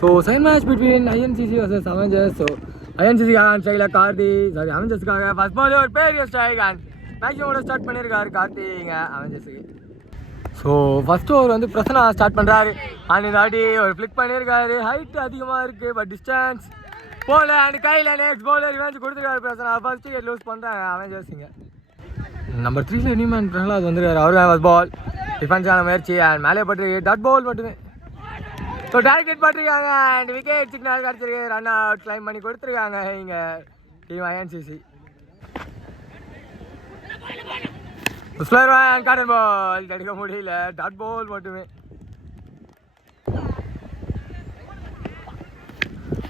So second match between INCC versus Avengers. So INCC ஸ்ட்ரைக்கில் Karthi அவெஞ்சர்ஸுக்காக first ball ஒரு பெரிய strike and மேக்ஸிமோட start பண்ணியிருக்காரு கார்த்திங்க அவெஞ்சர்ஸுக்கு. So first over வந்து Prasanna start பண்ணுறாரு அண்ட் இந்த வாட்டி ஒரு ஃப்ளிக் பண்ணியிருக்காரு. ஹைட் அதிகமாக இருக்குது பட் டிஸ்டன்ஸ் போல அண்ட் கையில் நெக்ஸ்ட் பால் ரிவெஞ்ச் கொடுத்துருக்காரு பிரசனா. ஃபர்ஸ்ட் விக்கெட் லூஸ் பண்ணுறாங்க அவெஞ்சர்ஸுங்க. நம்பர் 3 நியூமேன் பிரகலாத் வந்துருக்காரு. அவருக்கான ஃபர்ஸ்ட் பால் டிஃபென்ஸான முயற்சி அண்ட் மேலே பட்டிருக்கு டாட் பால் மட்டுமே. ஸோ டேரக்ட் ஹிட் பண்ணிருக்காங்க அண்ட் விக்கெட் சிக்னல் கிடச்சிருக்கு. ரன் அவுட் கிளைம் பண்ணி கொடுத்துருக்காங்க இங்கே டீம் ஐஎன்சிசி. காட்டன் பால் தடுக்க முடியல டாட் பால் மட்டுமே.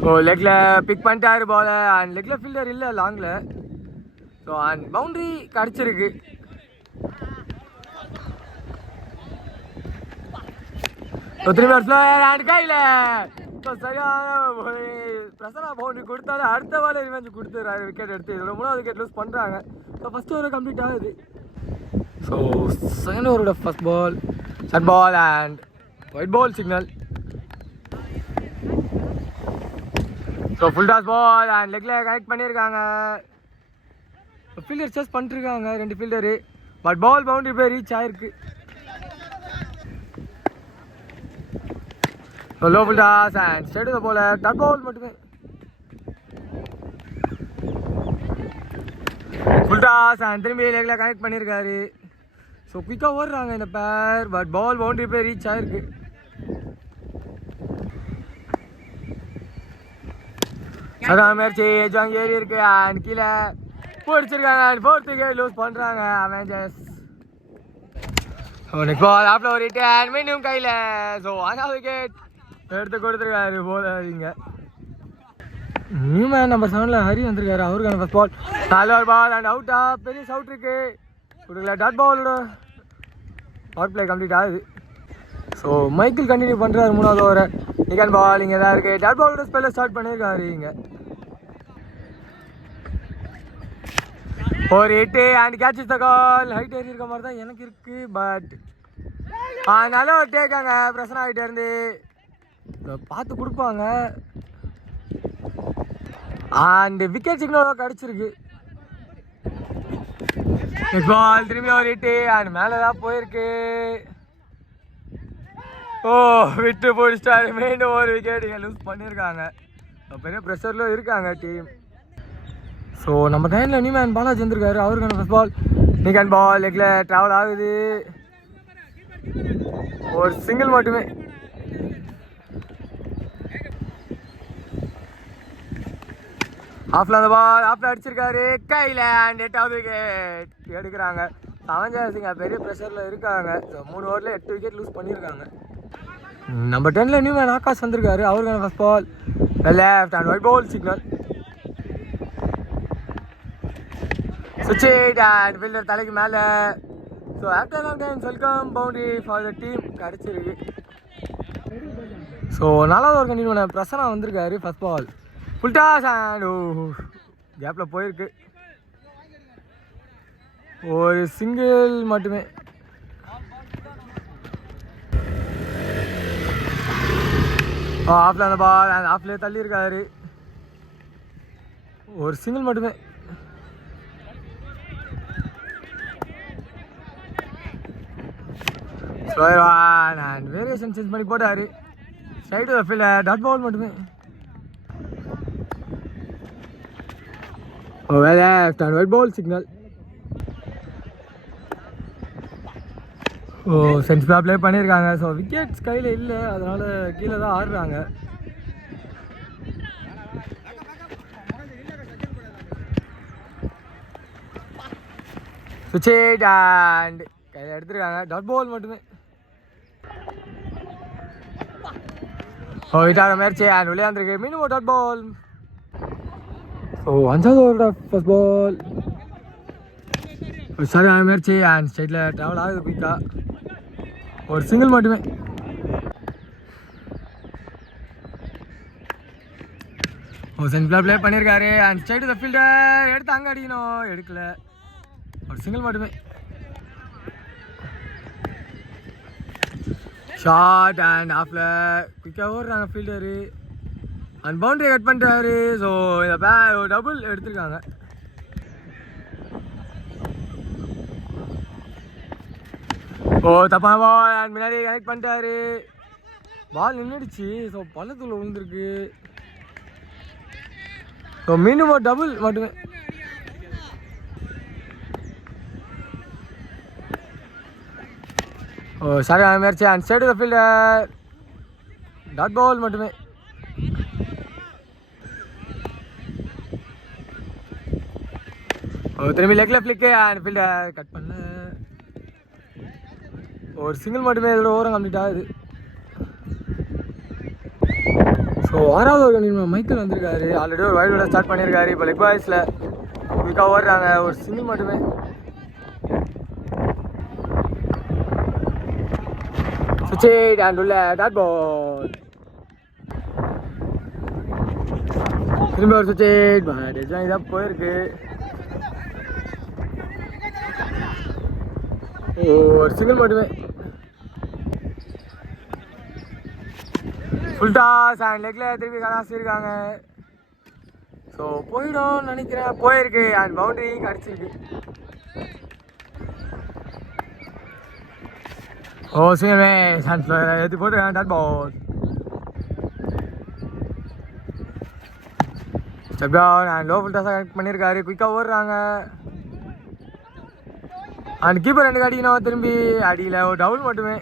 ஸோ லெக்கில் பிக் பண்ணிட்டாரு பால் அண்ட் லெக்கில் ஃபீல்டர் இல்லை லாங்கில். ஸோ அண்ட் பவுண்ட்ரி கிடச்சிருக்கு. கையில் சரியான பிரசனா பவுண்டரி கொடுத்தாலே அடுத்த பால் ரிவெஞ்ச் கொடுத்துறாரு விக்கெட் எடுத்து. இதோட 3வது விக்கெட் லூஸ் பண்ணுறாங்க. ஸோ ஃபர்ஸ்ட் ஓவர் கம்ப்ளீட் ஆகுது. ஸோ செகண்ட் ஓவரோட first ball short ball and wide ball signal. So full toss ball and லெக்கில் கனெக்ட் பண்ணியிருக்காங்க. ஃபீல்டர் சேஸ் பண்ணிட்டுருக்காங்க 2 ஃபீல்டரு பட் பால் பவுண்டரி போய் ரீச் ஆயிருக்கு. Low full toss and straight போல dot ball மட்டுமே. Full toss and திரும்பி லெக்கில் connect பண்ணியிருக்காரு. So குயிக்காக ஓடுறாங்க இந்த பேர் பட் பால் பவுண்டரி போய் ரீச் ஆயிருக்கு. அதான் முயற்சி எஜ்வாங்க ஏறி இருக்கு அண்ட் கீழே பிடிச்சிருக்காங்க அண்ட் 4th விக்கெட் லூஸ் பண்ணுறாங்க அவெஞ்சர்ஸ். நெக்ஸ்ட் பால் ஆஃப்ல ஒரு ஹிட் அண்ட் மீண்டும் கையில். ஸோ 1வது விக்கெட் எடுத்து கொடுத்துருக்காரு போலீங்க. நியூமேன் நம்பர் 7 ஹரி வந்திருக்காரு. அவருக்கான ஃபர்ஸ்ட் பால் நல்ல ஒரு பால் அண்ட் அவுட்டா பெரிய சவுட் இருக்கு கொடுக்கல. டாட் பாலோட பவர் பிளே கம்ப்ளீட் ஆகுது. ஸோ மைக்கிள் கண்டினியூ பண்ணுறாரு 3வது ஓவரை. நிகன் பால் இங்கே தான் இருக்குது. டாட் பாலோட ஸ்பெல்ல ஸ்டார்ட் பண்ணியிருக்காரு இங்கே. ஒரு hit and catch the call. Height ஏறி இருக்க மாதிரி தான் எனக்கு இருக்குது பட் நல்ல ஒரு டேக்காங்க பிரசனா ஹைட் இருந்து பார்த்து கொடுப்பாங்க அண்ட் விக்கெட் சிக்னல் கிடச்சிருக்கு. பால் திரும்பி ஒரு ஹிட்டு அண்ட் மேலே தான் போயிருக்கு. ஓ விட்டு போயிட்டாரு. மீண்டும் ஒரு விக்கெட் இங்கே லூஸ் பண்ணியிருக்காங்க. பெரிய ப்ரெஷரில் இருக்காங்க டீம். ஸோ நம்ம 9 நியூமேன் பாலாஜி வந்திருக்காரு. அவருக்கான ஃபர்ஸ்ட் பால் நிகன் பால் லெக்கில் ட்ராவல் ஆகுது. ஒரு சிங்கிள் மட்டுமே. ஆஃப்ல அந்த பால் ஆஃப்ல அடிச்சிருக்காரு கையில் அண்ட் 8வது விக்கெட் எடுக்கிறாங்க. அவெஞ்சர்ஸுங்க பெரிய ப்ரெஷரில் இருக்காங்க. ஸோ 3 ஓவரில் 8 விக்கெட் லூஸ் பண்ணியிருக்காங்க. நம்பர் 10 நியூமேன் ஆகாஷ் வந்திருக்காரு. அவருக்கான first ball left and wide ball signal. சுவிட்ச் ஹிட் அண்ட் ஃபீல்டர் தலைக்கு மேலே. So after long time welcome boundary for the team கிடச்சிருக்கு. ஸோ 4வது ஓவர் கண்டினியூ பண்ண பிரசனா வந்திருக்காரு. First ball full toss and கேப்பில் போயிருக்கு. ஒரு சிங்கிள் மட்டுமே. ஆஃப்ல அந்த பால் அண்ட் ஆஃப்லேயே தள்ளியிருக்காரு. ஒரு சிங்கிள் மட்டுமே. அண்ட் வேரியேஷன் சேஞ்ச் பண்ணி போட்டாரு. Straight to the fielder dot ball மட்டுமே. Left and wide ball signal. Sense play பண்ணியிருக்காங்க. ஸோ விக்கெட்ஸ் கையில் இல்லை அதனால கீழே தான் ஆடுறாங்க. சுவிட்ச் ஹிட் அண்ட் கையில் எடுத்துருக்காங்க டாட் பால் மட்டுமே. விட்டார முயற்சி அண்ட் விளையாண்டுருக்கு மீண்டும் டாட் பால். ஸோ 5வது ஓவரோட ஃபர்ஸ்ட் பால் சரியான முயற்சி அண்ட் ஸ்ட்ரைட்டில் ட்ராவல் ஆகுது குயிக்காக. ஒரு சிங்கிள் மட்டுமே. சென்ட்ரல் ப்ளே பண்ணியிருக்காரு அண்ட் ஸ்ட்ரைட் தி ஃபீல்டர் எடுத்து அங்கே அடிக்கணும் எடுக்கல. ஒரு சிங்கிள் மட்டுமே. ஷார்ட் அண்ட் ஆஃப்ல குயிக்காக ஓடுறாங்க ஃபீல்டரு அண்ட் பவுண்டரி கட் பண்ணுறாரு. ஸோ இந்த டபுள் எடுத்திருக்காங்க. ஓ தப்பான பால் அண்ட் முன்னாடி கனெக்ட் பண்ணிட்டாரு. பால் நின்றுடுச்சு. ஸோ பள்ளத்தில் விழுந்துருக்கு. ஸோ மீண்டும் ஒரு டபுள் மட்டுமே. ஓ சரியான முயற்சி and straight to the fielder. Dot ball மட்டுமே. ஓ திரும்பி லெக்ல ஃபிளிக்கு அண்ட் ஃபீல்டர் கட் பண்ண. ஒரு சிங்கிள் மட்டுமே இதில் ஓரம் கம்ப்ளீட் ஆகுது. ஸோ ஆறாவது ஒரு கண்டிப்பாக மைக்கேல் வந்திருக்காரு. ஆல்ரெடி ஒரு வைடோட ஸ்டார்ட் பண்ணியிருக்காரு. இப்போ லெக் பாய்ஸில் குயிக்காக ஓடுறாங்க. ஒரு சிங்கிள் மட்டுமே. சுவிட்ச் அண்ட் உள்ள டாட் பால். திரும்ப ஒரு சுவிட்ச் பட் இதாக போயிருக்கு. ஒரு சிங்கிள் மட்டுமே. ஃபுல் டாஸ் அண்ட் லெக்கில் திருப்பி கலாசிருக்காங்க. ஸோ போயிடும் நினைக்கிறேன். போயிருக்கு அண்ட் பவுண்டரி கிடச்சிருக்கு. ஓ சீமே சன்ஃப்ளவர் எடுத்து போட்டுருக்காங்க. Dot ball. Step down and low full டாஸாக கனெக்ட் பண்ணியிருக்காரு. குயிக்காக ஓடுறாங்க அண்ட் கீப்பர் ரெண்டு அடிக்கணும். திரும்பி அடியில் ஒரு டவுன் மட்டுமே.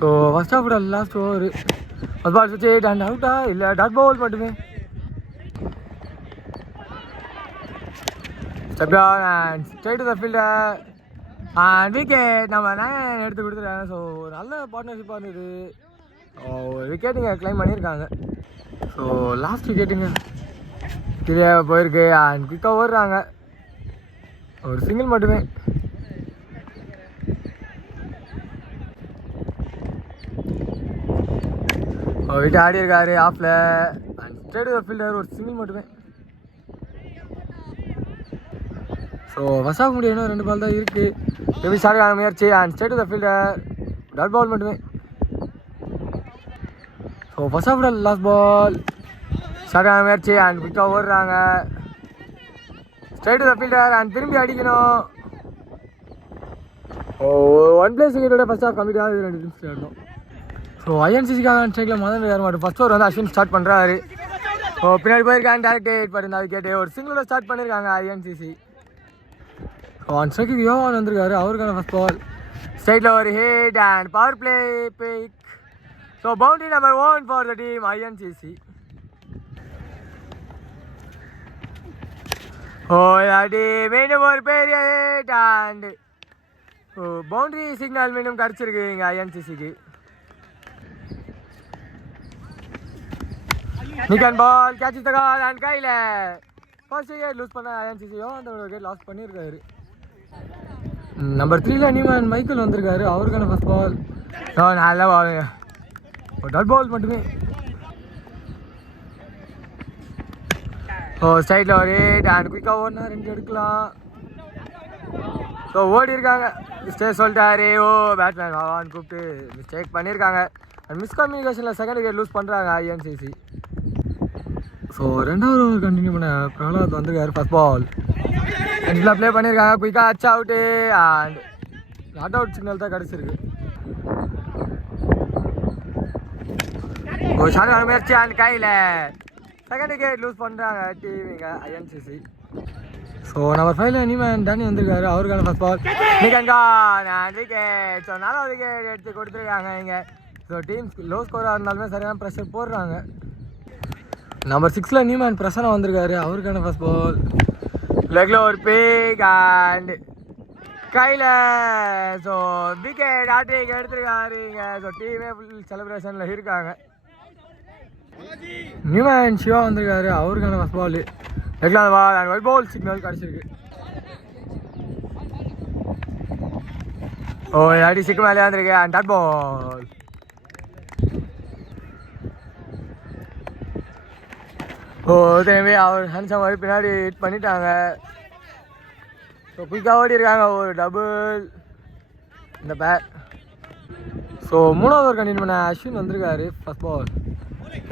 So first of last over first ball சுவிட்ச் அண்ட் அவுட்டா இல்லை டாட் பால் மட்டுமே. Step down and straight to the fielder and wicket. நம்ம எடுத்து கொடுத்துருக்காங்க. ஸோ நல்ல பார்ட்னர்ஷிப்பாக இருந்தது. ஒரு விக்கெட்டுங்க கிளைம் பண்ணியிருக்காங்க. ஸோ லாஸ்ட் விக்கெட்டுங்க கீழே போயிருக்கு அண்ட் குயிக்காக ஓடுறாங்க. ஒரு சிங்கிள் மட்டுமே. விட்டு ஆடி இருக்காரு ஆஃப்ல அண்ட் ஸ்ட்ரைட் டு ஃபீல்டர். ஒரு சிங்கிள் மட்டுமே. ஸோ ஃபர்ஸ்ட் ஆஃப் முடியும். இன்னும் 2 பால் தான் இருக்குது. திரும்பி ஸ்டார்ட் ஆன முயற்சி and straight to fielder. Dot ball மட்டுமே. So first of last ball start ஆன முயற்சி அண்ட் குயிக்காக ஓடுறாங்க. ஸ்ட்ரைட் டு ஃபீல்டர் அண்ட் திரும்பி அடிக்கணும். ஓ 1 பிளேஸ் விக்கெட்டோட ஃபர்ஸ்ட் ஆஃப் கம்ப்ளீட் ஆகுது. 2 நிமிஷம் ஆடணும். ஸோ ஐஎன்சிசிக்காக ஸ்ட்ரைக்கில் மதன் யார் மாட்டோம். ஃபர்ஸ்ட் ஓவர் வந்து அஸ்வின் ஸ்டார்ட் பண்ணுறாரு. ஸோ பின்னாடி போயிருக்காங்க. டேரக்ட் ஹிட் பண்ணிருந்தா விக்கெட்டு. ஒரு சிங்கிளோட ஸ்டார்ட் பண்ணியிருக்காங்க ஐஎன்சிசி. ஸோ ஆன் ஸ்ட்ரைக்கு யோவான் வந்திருக்காரு. அவருக்கான ஃபர்ஸ்ட் பால் ஸ்ட்ரைட்டில் ஒரு hit and power play pick. So boundary number 1 for the team INCC. ஓ அடி மீண்டும் ஒரு பெரிய ஹிட் அண்ட் பவுண்டரி சிக்னல் மீண்டும் கிடச்சிருக்கு இங்கே ஐஎன்சிசிக்கு. நிக்கன் ball catch the call and கையில் ஃபர்ஸ்ட் விக்கெட் லூஸ் பண்ண ஐஎன்சிசியோ அந்த விக்கெட் லாஸ் பண்ணியிருக்காரு. நம்பர் 3ல நியூமன் மைக்கேல் வந்திருக்காரு. அவருக்கான ஃபர்ஸ்ட் பால் நல்ல பால். ஒரு டாட் பால் மட்டுமே. ஓ ஸ்ட்ரைட்டில் ஒரு ஹிட் அண்ட் குயிக்காக ஓடினா 2 எடுக்கலாம். ஸோ ஓடி இருக்காங்க. மிஸ்டேக் சொல்லிட்டாரு. ஓ பேட்ஸ்மேன் வாவான்னு கூப்பிட்டு மிஸ்டேக் பண்ணியிருக்காங்க. அண்ட் மிஸ்கம்யூனிகேஷனில் செகண்ட் விக்கெட் லூஸ் பண்ணுறாங்க ஐஎன்சிசி. ஸோ 2வது ஓவர் கண்டினியூ பண்ண பிரகலாத் வந்திருக்காரு. ஃபர்ஸ்ட் பால் ரெண்டில் ப்ளே பண்ணியிருக்காங்க. குயிக்காக அச் out and not out signal தான் கிடச்சிருக்கு. ஒரு ஷார்ட் முயற்சி அண்ட் கையில் செகண்ட் விக்கெட் லூஸ் பண்ணுறாங்க டீமிங்க ஐஎன்சிசி. ஸோ நம்பர் 5ல நியூமன் டேனி வந்திருக்காரு. அவருக்கான ஃபர்ஸ்ட் பால் நிக்கன் கான் அண்ட் விக்கெட். ஸோ 4வது விக்கெட் எடுத்து கொடுத்துருக்காங்க இங்கே. ஸோ டீம் லோ ஸ்கோராக இருந்தாலுமே சரியான ப்ரெஷர் போடுறாங்க. நம்பர் 6ல நியூமன் பிரசன்னா வந்திருக்காரு. அவருக்கான ஃபர்ஸ்ட் பால் லெக்கில் ஒரு பிக் அண்ட் கையில். ஸோ விக்கெட் ஹாட்ரிக் எடுத்துருக்காரு இங்கே. ஸோ டீமே ஃபுல் செலிப்ரேஷனில் இருக்காங்க. நியூமன் சிவா வந்திருக்காரு. அவருக்கான ஃபர்ஸ்ட் பால் லெக்கில் ball and wide ball signal கிடச்சிருக்கு. ஓ அடி சிக்கு மேலே வந்திருக்கு அண்ட் டாட் பால். ஓ திரும்பி அவர் ஹன்சம் மாதிரி பின்னாடி ஹிட் பண்ணிட்டாங்க. ஸோ குயிக்காக ஓடி இருக்காங்க. ஒரு டபுள் இந்த ஸோ மூணாவது ஓவர் கண்டினியூ பண்ண அஸ்வின் வந்திருக்காரு. ஃபர்ஸ்ட் பால்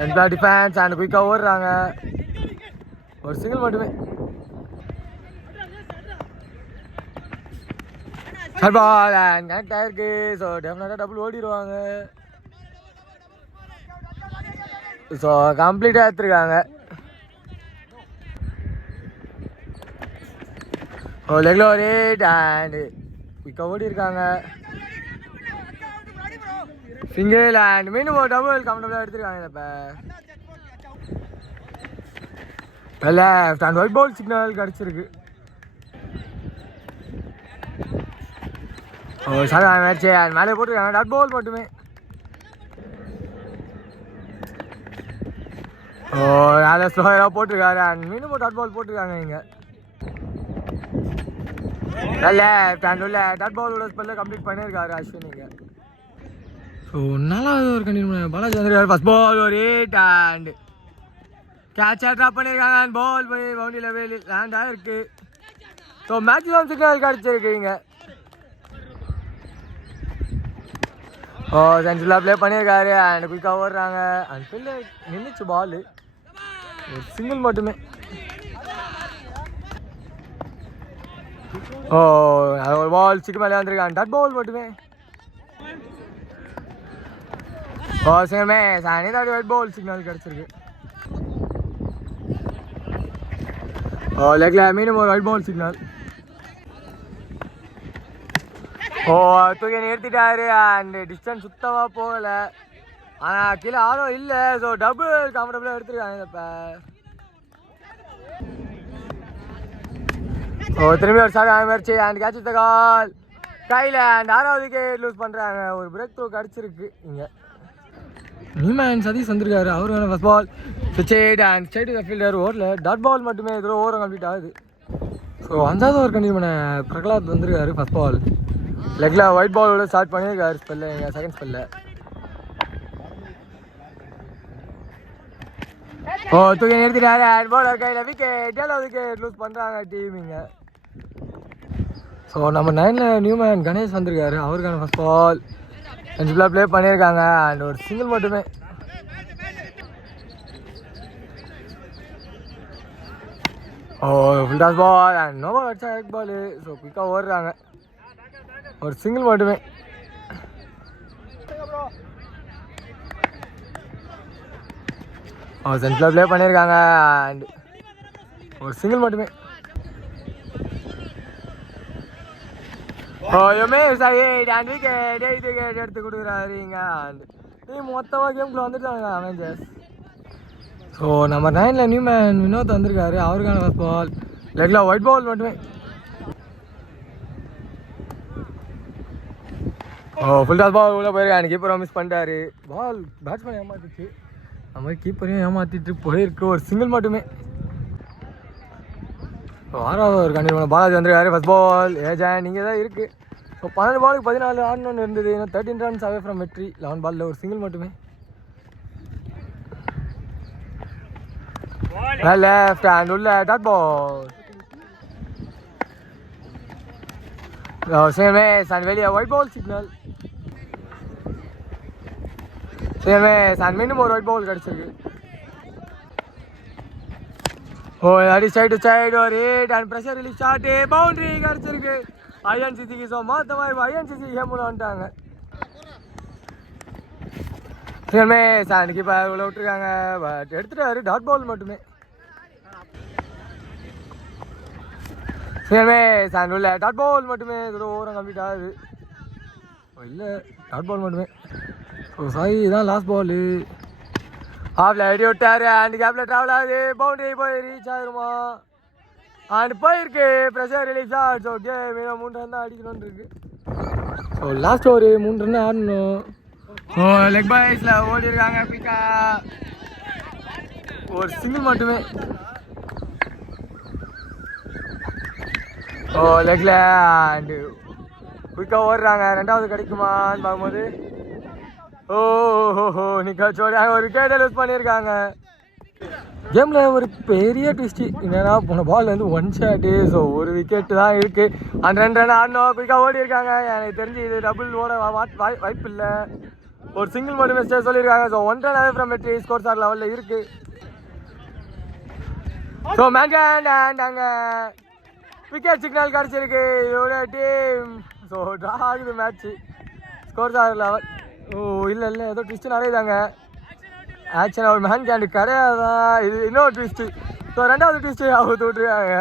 ரெண்டு டிஃபென்ஸ் அண்ட் குயிக்காக ஓடுறாங்க. ஒரு சிங்கிள் மட்டுமே. ஷார்ட் பால் அண்ட் கனெக்ட் ஆயிருக்கு. ஸோ டெஃபினட்டாக டபுள் ஓடிடுவாங்க. ஸோ கம்ப்ளீட்டாக எடுத்துருக்காங்க. ஓ லெக்ல ஒரு ஹிட் அண்ட் குயிக்காக ஓடி இருக்காங்க. சிங்கிள் அண்ட் மீண்டும் ஒரு டபுள் கம்ஃபர்டபுளாக எடுத்துருக்காங்க. இப்போ left and wide ball signal கிடச்சிருக்கு. ஓ சார் மேட்ச்சு அண்ட் மேலே போட்டிருக்காங்க. டாட் பால் மட்டுமே. ஓ நல்லா ஸ்லோயராக போட்டிருக்காரு அண்ட் மீண்டும் ஒரு டாட் பால் போட்டிருக்காங்க. இங்கே லெஃப்ட் அண்ட் உள்ள டாட் பாலோட ஸ்பெல்ல கம்ப்ளீட் பண்ணியிருக்காரு அஸ்வின். இங்கே ஸோ நாலாவது ஒரு கண்டினியூ பாலாஜி வந்துருக்காரு. ஃபர்ஸ்ட் பால் ஒரு ஹிட் அண்ட் கேட்சாக ட்ராப் பண்ணியிருக்காங்க. அண்ட் பால் போய் பவுண்டரி லெவல் லேண்ட் ஆகிருக்கு. ஸோ மேக்ஸிமம் சிக்னல் கிடச்சிருக்கு. இங்கே ஓ சென்சுரியில் ப்ளே பண்ணியிருக்காரு அண்ட் குயிக்காக ஓடுறாங்க. அண்ட் பில்ல நின்றுச்சு பால். ஒரு சிங்கிள் மட்டுமே. ஓ ஒரு பால் சிக்கு மேலே வந்திருக்காங்க. டாட் பால் மட்டுமே. ஓ சிங்கமே சானிதாடி ஒயிட் பால் சிக்னல் கிடச்சிருக்கு. ஓ லெக்ல மீண்டும் ஒரு ஒயிட் பால் சிக்னல். ஓ தூக்கி நிறுத்திட்டாரு அண்ட் டிஸ்டன்ஸ் சுத்தமாக போகலை. ஆனால் கீழே ஆளும் இல்லை. ஸோ டபுள் கம்ஃபர்டபுளாக எடுத்துருக்காங்க. இப்போ ஓ திரும்பி ஒரு சார் முயற்சி அண்ட் கேட்ச் த கால் கையில் அண்ட் ஆறாவது விக்கெட் லூஸ் பண்ணுறாங்க. ஒரு பிரேக் த்ரூ கிடச்சிருக்கு. இங்கே நியூமேன் சதீஷ் வந்திருக்காரு. அவருக்கான first ball straight and straight to the fielder. ஓவரில் டாட் பால் மட்டுமே எதிரோ ஓவரம் கம்ப்ளீட் ஆகுது. ஸோ அஞ்சாவது ஓவர் கண்டினியூ பண்ண பிரகலாத் வந்திருக்காரு. ஃபர்ஸ்ட் பால் லெக்ல ஒயிட் பாலோட ஸ்டார்ட் பண்ணியிருக்காரு. ஸ்பெல்ல எங்கள் செகண்ட் ஸ்பெல்ல. ஓ தூக்கி நிறுத்திட்டாரு அண்ட் பாலர் கையில் விக்கெட். 7வது விக்கெட் லூஸ் பண்ணுறாங்க டீம். இங்கே ஸோ நம்பர் 9 நியூமேன் கணேஷ் வந்திருக்காரு. அவருக்கான ஃபர்ஸ்ட் பால் சென்சுரியில் ப்ளே பண்ணியிருக்காங்க அண்ட் ஒரு சிங்கிள் மட்டுமே. ஓ full toss ball and no ball அடிச்சா எக் பால். ஸோ குயிக்காக ஓடுறாங்க. ஒரு சிங்கிள் மட்டுமே. ஓ சென்சுரியில் ப்ளே பண்ணியிருக்காங்க அண்ட் ஒரு சிங்கிள் மட்டுமே. ஓ யுமேஷ் ஐட் அண்ட் விக்கெட். 8 விக்கெட் எடுத்து கொடுக்குறாரு. இங்கே அண்ட் டீம் மொத்தமாக கேம்குள்ளே வந்துட்டாங்க avengers. So number 9 new man Vinod வந்திருக்காரு. அவருக்கான ஃபர்ஸ்ட் பால் லெக்ல ஒயிட் பால் மட்டுமே. ஓ ஃபுல் டாஸ் பால் உள்ளே போயிருக்காரு. கீப்பரை மிஸ் பண்ணிட்டாரு. பால் பேட்ஸ்மேன் ஏமாத்திச்சு. அது மாதிரி கீப்பரையும் ஏமாற்றிட்டு போயிருக்கு. ஒரு சிங்கிள் மட்டுமே. ஸோ ஆறாவது ஒரு கண்டிப்பாக பாலாஜி வந்திருக்காரு. ஃபர்ஸ்ட் பால் ஏஜென்ட் இங்கே தான் இருக்குது. ஸோ 12 பாலுக்கு 14 ஆடணும்னு இருந்தது. இன்னும் 13 ரன்ஸ் அவே ஃப்ரம் வெற்றி. 11 பாலில் ஒரு சிங்கிள் மட்டுமே. லெஃப்ட் அண்ட் உள்ள டாட் பால். சேமேஸ் அண்ட் வெளியே ஒயிட் பால் சிக்னல். சேமேஸ் அண்ட் மீண்டும் ஒரு ஒயிட் பால் கிடச்சிருக்கு. ஓ அடி சைடு சைடு ஒரு hit and pressure relief shot boundary கிடச்சிருக்கு ஐஎன்சிசிக்கு. ஸோ மொத்தமாக ஐஎன்சிசி கேமுள்ள வந்துட்டாங்க. சேமேஸ் அண்ட் கீப்பர் உள்ள விட்டுருக்காங்க. பட் எடுத்துட்டாரு. டாட் பால் மட்டுமே. சேமேஸ் அண்ட் உள்ள டாட் பால் மட்டுமே. இதோட ஓவரம் கம்ப்ளீட் ஆகுது. இல்லை டாட் பால் மட்டுமே. ஸோ சாரி இதான் லாஸ்ட் பால். ஆஃப்ல அடி விட்டாரு அண்ட் கேப்பில் ட்ராவல் ஆகுது. பவுண்டரி போய் ரீச் ஆகிருமா அண்ட் போயிருக்கு. Pressure relief shot. So game 3 run தான் அடிக்கணும்னு இருக்கு. ஸோ லாஸ்ட் ஒரு 3 ரன் ஆடணும். ஓ லெக் பாய்ஸில் ஓடி இருக்காங்க. பிக்கா ஒரு சிங்கிள் மட்டுமே. ஓ லெக்ல அண்டு குயிக்காக ஓடுறாங்க. 2வது கிடைக்குமான்னு பார்க்கும்போது ஓஹோ நிக்காச்சோட ஒரு விக்கெட்டை லூஸ் பண்ணியிருக்காங்க. கேமில் ஒரு பெரிய ட்விஸ்ட்டு என்னென்னா போன பால் வந்து 1 ஷாட்டு. ஸோ ஒரு விக்கெட்டு தான் இருக்குது. அந்த 2 ரன் ஆடணும். குயிக்காக ஓடி இருக்காங்க. எனக்கு தெரிஞ்சு இது டபுள் ஓட வாய்ப்பு இல்லை. ஒரு சிங்கிள் மட்டும் மிஸ்டேக் சொல்லியிருக்காங்க. ஸோ 1 ரன் ஃப்ரம் வெற்றி ஸ்கோர் சார் லெவலில் இருக்குது. ஸோ மேன்கன் அண்ட் அங்கே விக்கெட் சிக்னல் கிடச்சிருக்கு இதோட டீம். ஸோ ட்ரா ஆகுது மேட்ச்சு. ஸ்கோர் சார் லெவல். ஓ இல்லை ஏதோ ட்விஸ்ட்டு நிறையதாங்க. ஆக்சுவலாக ஒரு மேன் கேண்டு கிடையாதான். இது இன்னொரு ட்விஸ்ட்டு. ஸோ 2வது ட்விஸ்ட்டு அவங்க விட்டுருக்காங்க.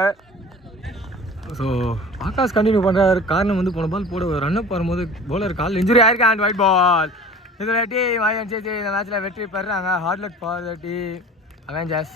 ஸோ ஆகாஷ் கண்டினியூ பண்ணுறாரு. காரணம் வந்து போன பால் போட ரன்அப் வரும்போது பவுலர் கால் இன்ஜுரி ஆயிருக்கு. And wide ball. இதில் டீம் INCC இந்த மேட்ச்சில் வெற்றி பெறுறாங்க. Hard luck for the team Avengers.